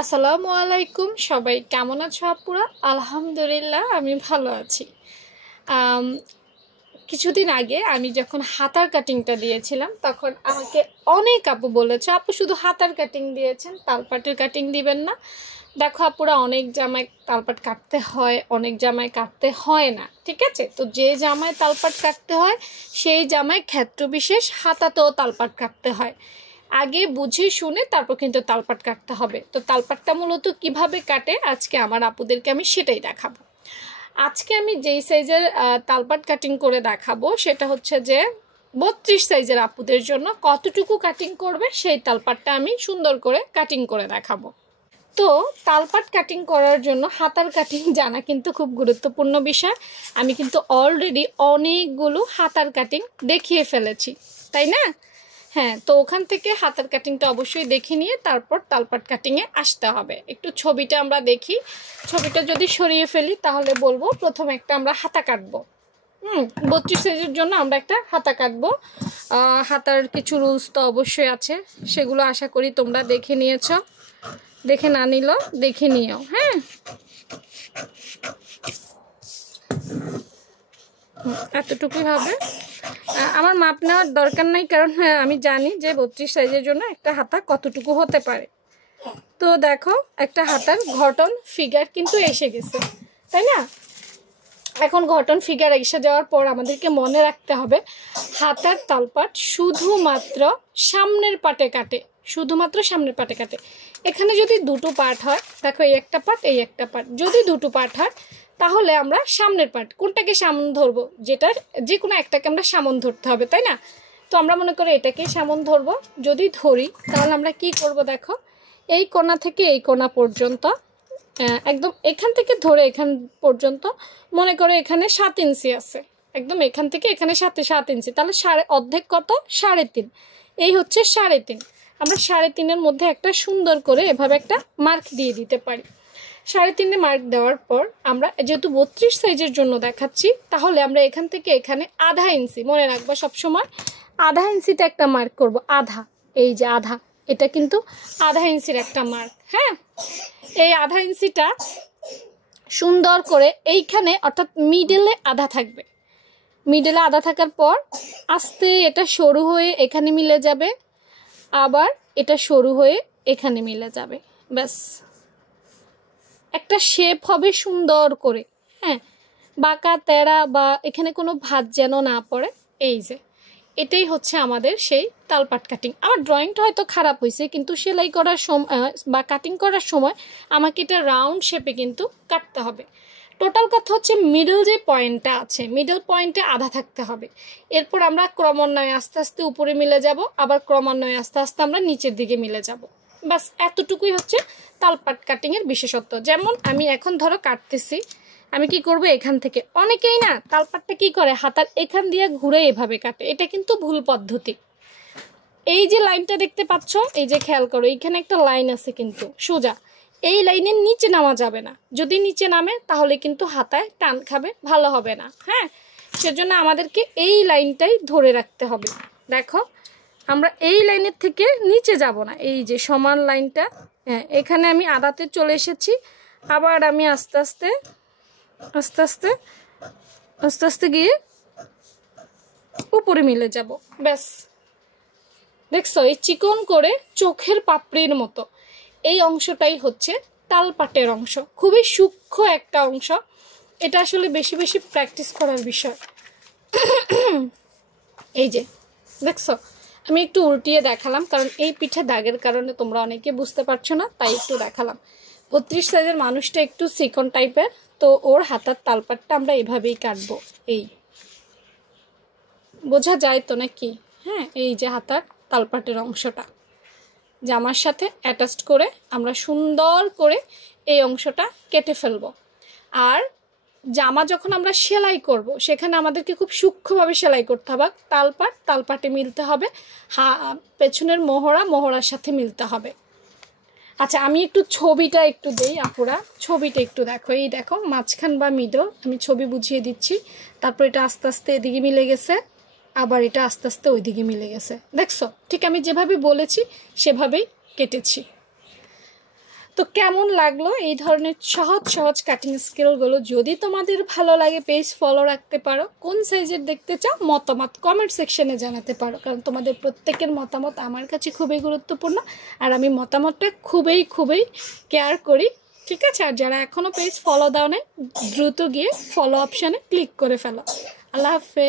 আসসালামু আলাইকুম, সবাই কেমন আছো আপুরা? আলহামদুলিল্লাহ আমি ভালো আছি। আম, কিছুদিন আগে আমি যখন হাতার কাটিংটা দিয়েছিলাম তখন আমাকে অনেক আপু বলেছে, আপু শুধু হাতার কাটিং দিয়েছেন, তালপাটের কাটিং দিবেন না। দেখো আপুরা, অনেক জামায় তালপাট কাটতে হয়, অনেক জামায় কাটতে হয় না, ঠিক আছে? তো যে জামায় তালপাট কাটতে হয় সেই জামায় ক্ষেত্র বিশেষ হাতাতেও তালপাট কাটতে হয়। আগে বুঝে শুনে তারপর কিন্তু তালপাট কাটতে হবে। তো তালপাটটা মূলত কিভাবে কাটে আজকে আমার আপুদেরকে আমি সেটাই দেখাবো। আজকে আমি যেই সাইজের তালপাট কাটিং করে দেখাবো সেটা হচ্ছে যে 32 সাইজের আপুদের জন্য কতটুকু কাটিং করবে সেই তালপাটটা আমি সুন্দর করে কাটিং করে দেখাবো। তো তালপাট কাটিং করার জন্য হাতার কাটিং জানা কিন্তু খুব গুরুত্বপূর্ণ বিষয়। আমি কিন্তু অলরেডি অনেকগুলো হাতার কাটিং দেখিয়ে ফেলেছি, তাই না? হ্যাঁ, তো ওখান থেকে হাতার কাটিংটা অবশ্যই দেখে নিয়ে তারপর তালপাট কাটিংয়ে আসতে হবে। একটু ছবিটা আমরা দেখি। ছবিটা যদি সরিয়ে ফেলি তাহলে বলবো প্রথমে একটা আমরা হাতা কাটবো। 32 সাইজের জন্য আমরা একটা হাতা কাটবো। হাতার কিছু রুলস তো অবশ্যই আছে, সেগুলো আশা করি তোমরা দেখে নিয়েছ। দেখে না নিল দেখে নিও। হ্যাঁ, এতটুকুই হবে। আমার মাপ নেওয়ার দরকার নাই, কারণ আমি জানি যে 32 সাইজের জন্য একটা হাতা কতটুকু হতে পারে। তো দেখো, একটা হাতার গঠন ফিগার কিন্তু এসে গেছে, তাই না? এখন গঠন ফিগার এসে যাওয়ার পর আমাদেরকে মনে রাখতে হবে হাতার তালপাট শুধুমাত্র সামনের পাটে কাটে, শুধুমাত্র সামনের পাটে কাটে। এখানে যদি দুটো পার্ট হয়, দেখো এই একটা পার্ট এই একটা পার্ট, যদি দুটো পার্ট হয় তাহলে আমরা সামনের পার্ট কোনটাকে সামন ধরবো, যেটার যে কোনো একটাকে আমরা সামন ধরতে হবে, তাই না? তো আমরা মনে করি এটাকে সামন ধরবো। যদি ধরি তাহলে আমরা কি করব, দেখো এই কোণা থেকে এই কোণা পর্যন্ত, একদম এখান থেকে ধরে এখান পর্যন্ত মনে করে এখানে 7 ইঞ্চি আছে, একদম এখান থেকে এখানে 7 ইঞ্চি, তাহলে অর্ধেক কত? 3.5। এই হচ্ছে 3.5। আমরা 3.5-এর মধ্যে একটা সুন্দর করে এভাবে একটা মার্ক দিয়ে দিতে পারি। 3.5-এ মার্ক দেওয়ার পর আমরা যেহেতু 32 সাইজের জন্য দেখাচ্ছি, তাহলে আমরা এখান থেকে এখানে আধা ইঞ্চি, মনে রাখবা সবসময় আধা ইঞ্চিতে একটা মার্ক করব। আধা, এই যে আধা, এটা কিন্তু আধা ইঞ্চির একটা মার্ক। হ্যাঁ, এই আধা ইঞ্চিটা সুন্দর করে এইখানে, অর্থাৎ মিডলে আধা থাকবে। মিডলে আধা থাকার পর আস্তে এটা সরু হয়ে এখানে মিলে যাবে, আবার এটা সরু হয়ে এখানে মিলে যাবে। ব্যাস, একটা শেপ হবে সুন্দর করে। হ্যাঁ, বাঁকা তেড়া বা এখানে কোনো ভাঁজ যেন না পড়ে। এই যে এটাই হচ্ছে আমাদের সেই তালপাট কাটিং। আমার ড্রয়িংটা হয়তো খারাপ হয়েছে, কিন্তু সেলাই করার সময় বা কাটিং করার সময় আমাকে এটা রাউন্ড শেপে কিন্তু কাটতে হবে। টোটাল কথা হচ্ছে মিডল যে পয়েন্টটা আছে, মিডল পয়েন্টে আধা থাকতে হবে। এরপর আমরা ক্রমান্বয়ে আস্তে আস্তে উপরে মিলে যাব, আবার ক্রমান্বয়ে আস্তে আস্তে আমরা নিচের দিকে মিলে যাব। বাস এতটুকুই হচ্ছে তালপাট কাটিংয়ের বিশেষত্ব। যেমন আমি এখন ধরো কাটতেছি, আমি কি করব, এখান থেকে অনেকেই না তালপাটটা কি করে হাতার এখান দিয়ে ঘুরে এভাবে কাটে, এটা কিন্তু ভুল পদ্ধতি। এই যে লাইনটা দেখতে পাচ্ছ, এই যে খেয়াল করো, এইখানে একটা লাইন আছে কিন্তু সোজা, এই লাইনের নিচে নামা যাবে না। যদি নিচে নামে তাহলে কিন্তু হাতায় টান খাবে, ভালো হবে না। হ্যাঁ, সেজন্য আমাদেরকে এই লাইনটাই ধরে রাখতে হবে। দেখো, আমরা এই লাইনের থেকে নিচে যাব না, এই যে সমান লাইনটা। হ্যাঁ, এখানে আমি আদাতে চলে এসেছি, আবার আমি আস্তে আস্তে আস্তে আস্তে আস্তে আস্তে গিয়ে উপরে মিলে যাব। ব্যাস, দেখছো এই চিকন করে চোখের পাপড়ির মতো এই অংশটাই হচ্ছে তালপাটের অংশ। খুবই সূক্ষ্ম একটা অংশ, এটা আসলে বেশি বেশি প্র্যাকটিস করার বিষয়। এই যে দেখছো, আমি একটু উল্টিয়ে দেখালাম, কারণ এই পিঠে দাগের কারণে তোমরা অনেকে বুঝতে পারছো না, তাই একটু দেখালাম। 32 সাইজের মানুষটা একটু চিকন টাইপের, তো ওর হাতার তালপাটটা আমরা এভাবেই কাটবো। এই বোঝা যায় তো নাকি? হ্যাঁ, এই যে হাতার তালপাটের অংশটা জামার সাথে অ্যাটাচড করে আমরা সুন্দর করে এই অংশটা কেটে ফেলবো। আর জামা যখন আমরা সেলাই করব, সেখানে আমাদেরকে খুব সূক্ষ্মভাবে সেলাই করতে হবে। তালপাটে মিলতে হবে, পেছনের মোহরার সাথে মিলতে হবে। আচ্ছা, আমি একটু ছবিটা একটু দেই আপুরা, ছবিটা একটু দেখো। এই দেখো মাঝখান বা মিডল, আমি ছবি বুঝিয়ে দিচ্ছি। তারপর এটা আস্তে আস্তে এদিকে মিলে গেছে, আবার এটা আস্তে আস্তে ওইদিকে মিলে গেছে। দেখছো, ঠিক আমি যেভাবে বলেছি সেভাবেই কেটেছি। তো কেমন লাগলো এই ধরনের সহজ সহজ কাটিং স্কিলগুলো? যদি তোমাদের ভালো লাগে পেজ ফলো রাখতে পারো। কোন সাইজের দেখতে চাও মতামত কমেন্ট সেকশনে জানাতে পারো, কারণ তোমাদের প্রত্যেকের মতামত আমার কাছে খুবই গুরুত্বপূর্ণ, আর আমি মতামতটা খুবই কেয়ার করি। ঠিক আছে? আর যারা এখনও পেজ ফলো দাও নাই দ্রুত গিয়ে ফলো অপশানে ক্লিক করে ফেলো। আল্লাহ হাফেজ।